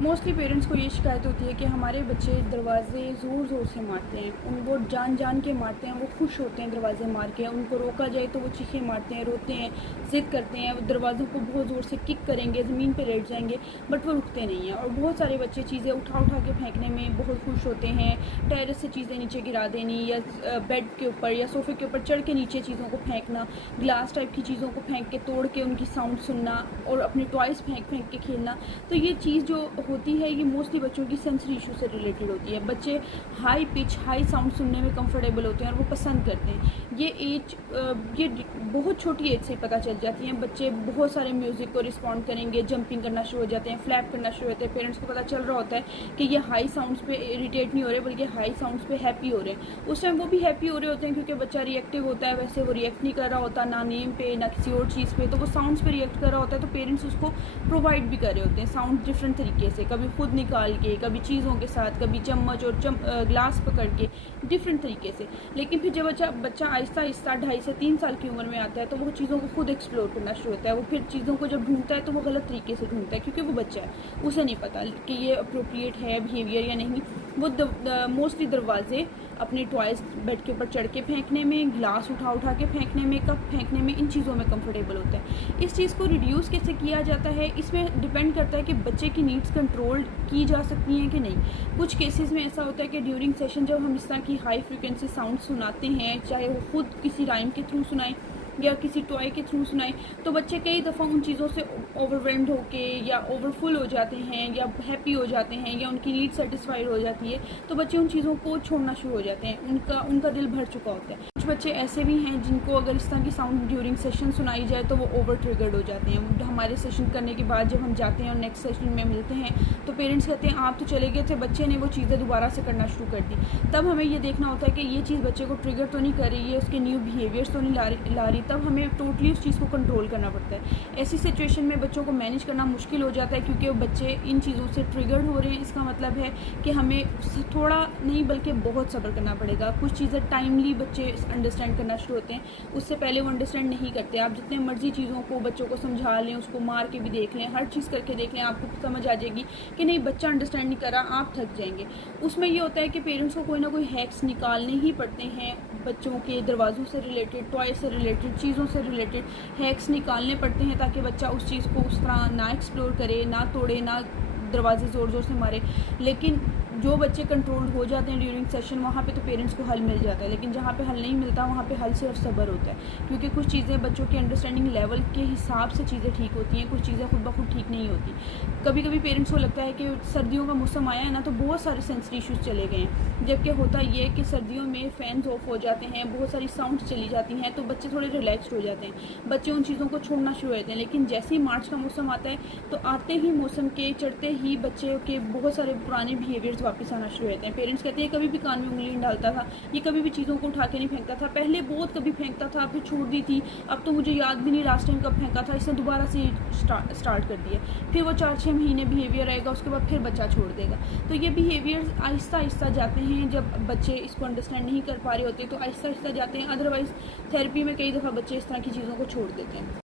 Mostly parents को ये शिकायत होती है कि हमारे बच्चे दरवाजे ज़ोर ज़ोर से मारते हैं, वो जान जान के मारते हैं, वो खुश होते हैं दरवाजे मार के, उनको रोका जाए तो वो चीखें मारते हैं, रोते हैं, ज़िद करते हैं, वो दरवाज़ों को बहुत ज़ोर से किक करेंगे, ज़मीन पे लेट जाएंगे, बट वो रुकते नहीं हैं। और बहुत सारे बच्चे चीज़ें उठा उठा के फेंकने में बहुत खुश होते हैं, टेरेस से चीज़ें नीचे गिरा देनी या बेड के ऊपर या सोफ़े के ऊपर चढ़ के नीचे चीज़ों को फेंकना, ग्लास टाइप की चीज़ों को फेंक के तोड़ के उनकी साउंड सुनना और अपने टॉयज़ फेंक फेंक के खेलना। तो ये चीज़ जो होती है ये मोस्टली बच्चों की सेंसरी इशू से रिलेटेड होती है। बच्चे हाई पिच हाई साउंड सुनने में कंफर्टेबल होते हैं और वो पसंद करते हैं। ये एज ये बहुत छोटी एज से पता चल जाती है। बच्चे बहुत सारे म्यूज़िक को रिस्पॉन्ड करेंगे, जंपिंग करना शुरू हो जाते हैं, फ्लैप करना शुरू होते हैं। पेरेंट्स को पता चल रहा होता है कि ये हाई साउंड्स पे इरिटेट नहीं हो रहे बल्कि हाई साउंड्स पे हैप्पी हो रहे हैं। उस टाइम वो भी हैप्पी हो रहे होते हैं क्योंकि बच्चा रिएक्टिव होता है, वैसे वो रिएक्ट नहीं कर रहा होता ना नेम पे ना किसी और चीज़ पे, तो वो साउंड्स पे रिएक्ट कर रहा होता है। तो पेरेंट्स उसको प्रोवाइड भी कर रहे होते हैं साउंड डिफरेंट तरीके से, कभी खुद निकाल के, कभी चीज़ों के साथ, कभी चम्मच और ग्लास पकड़ के, डिफरेंट तरीके से। लेकिन फिर जब बच्चा आहिस्ता आहिस्ता 2.5 से 3 साल की उम्र में आता है तो वो चीज़ों को खुद एक्सप्लोर करना शुरू होता है। वो फिर चीज़ों को जब ढूंढता है तो वो गलत तरीके से ढूंढता है क्योंकि वो बच्चा है, उसे नहीं पता कि ये अप्रोप्रिएट है बिहेवियर या नहीं। वो मोस्टली दरवाजे अपने टॉयज़ बेड के ऊपर चढ़ के फेंकने में, ग्लास उठा उठा के फेंकने में, कप फेंकने में, इन चीज़ों में कंफर्टेबल होता है। इस चीज़ को रिड्यूस कैसे किया जाता है, इसमें डिपेंड करता है कि बच्चे की नीड्स कंट्रोल की जा सकती हैं कि नहीं। कुछ केसेस में ऐसा होता है कि ड्यूरिंग सेशन जब हम इस तरह की हाई फ्रिक्वेंसी साउंड सुनाते हैं, चाहे वो खुद किसी राइम के थ्रू सुनाएं या किसी टॉय के थ्रू सुनाएं, तो बच्चे कई दफ़ा उन चीज़ों से ओवरवेल्म्ड होके या ओवरफुल हो जाते हैं या हैप्पी हो जाते हैं या उनकी नीड सेटिस्फाइड हो जाती है, तो बच्चे उन चीज़ों को छोड़ना शुरू हो जाते हैं, उनका दिल भर चुका होता है। कुछ बच्चे ऐसे भी हैं जिनको अगर इस तरह की साउंड ड्यूरिंग सेशन सुनाई जाए तो वो ओवर ट्रिगर्ड हो जाते हैं। हमारे सेशन करने के बाद जब हम जाते हैं और नेक्स्ट सेशन में मिलते हैं तो पेरेंट्स कहते हैं आप तो चले गए थे, बच्चे ने वो चीज़ें दोबारा से करना शुरू कर दी। तब हमें ये देखना होता है कि ये चीज़ बच्चे को ट्रिगर तो नहीं कर रही है, उसके न्यू बिहेवियर्स तो नहीं ला रही, तब हमें टोटली उस चीज़ को कंट्रोल करना पड़ता है। ऐसी सिचुएशन में बच्चों को मैनेज करना मुश्किल हो जाता है क्योंकि वो बच्चे इन चीज़ों से ट्रिगर्ड हो रहे हैं। इसका मतलब है कि हमें थोड़ा नहीं बल्कि बहुत सब्र करना पड़ेगा। कुछ चीज़ें टाइमली बच्चे अंडरस्टैंड करना शुरू होते हैं, उससे पहले वो अंडरस्टैंड नहीं करते। आप जितने मर्जी चीज़ों को बच्चों को समझा लें, उसको मार के भी देख लें, हर चीज़ करके देख लें, आपको समझ आ जाएगी कि नहीं बच्चा अंडरस्टैंड नहीं कर रहा, आप थक जाएंगे। उसमें ये होता है कि पेरेंट्स को कोई ना कोई हैक्स निकालने ही पड़ते हैं। बच्चों के दरवाज़ों से रिलेटेड, टॉय से रिलेटेड, चीज़ों से रिलेटेड हैक्स निकालने पड़ते हैं ताकि बच्चा उस चीज़ को उस तरह ना एक्सप्लोर करे, ना तोड़े, ना दरवाजे ज़ोर ज़ोर से मारे। लेकिन जो बच्चे कंट्रोल हो जाते हैं ड्यूरिंग सेशन, वहाँ पे तो पेरेंट्स को हल मिल जाता है। लेकिन जहाँ पे हल नहीं मिलता वहाँ पे हल सिर्फ सब्र होता है, क्योंकि कुछ चीज़ें बच्चों के अंडरस्टैंडिंग लेवल के हिसाब से चीज़ें ठीक होती हैं, कुछ चीज़ें खुद ब खुद ठीक नहीं होती। कभी कभी पेरेंट्स को लगता है कि सर्दियों का मौसम आया है ना तो बहुत सारे सेंसरी इशूज़ चले गए हैं, जबकि होता ये है कि सर्दियों में फ़ैन्स ऑफ हो जाते हैं, बहुत सारी साउंड्स चली जाती हैं, तो बच्चे थोड़े रिलैक्सड हो जाते हैं, बच्चे उन चीज़ों को छोड़ना शुरू हो जाते हैं। लेकिन जैसे ही मार्च का मौसम आता है तो आते ही मौसम के चढ़ते ही बच्चे के बहुत सारे पुराने बिहेवियर्स वापस आना शुरू होते हैं। पेरेंट्स कहते हैं कभी भी कान में उंगली डालता था, ये कभी भी चीज़ों को उठा के नहीं फेंकता था, पहले बहुत कभी फेंकता था फिर छोड़ दी थी, अब तो मुझे याद भी नहीं लास्ट टाइम कब फेंका था, इसने दोबारा से स्टार्ट कर दिया। फिर वो 4-6 महीने बिहेवियर रहेगा, उसके बाद फिर बच्चा छोड़ देगा। तो ये बिहेवियर्स आहिस्ता आहिस्ता जाते हैं, जब बच्चे इसको अंडरस्टैंड नहीं कर पा रहे होते तो आहिस्ता आहिस्ता जाते हैं। अदरवाइज़ थेरेपी में कई दफ़ा बच्चे इस तरह की चीज़ों को छोड़ देते हैं।